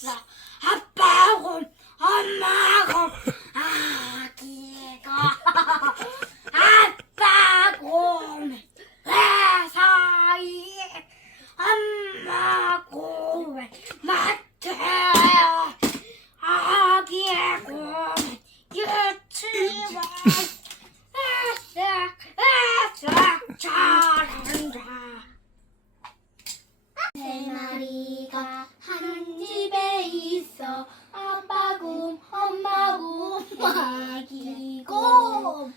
있어. 아빠하고 엄마하고 아기가 아빠고 회사에 엄마고 Oh.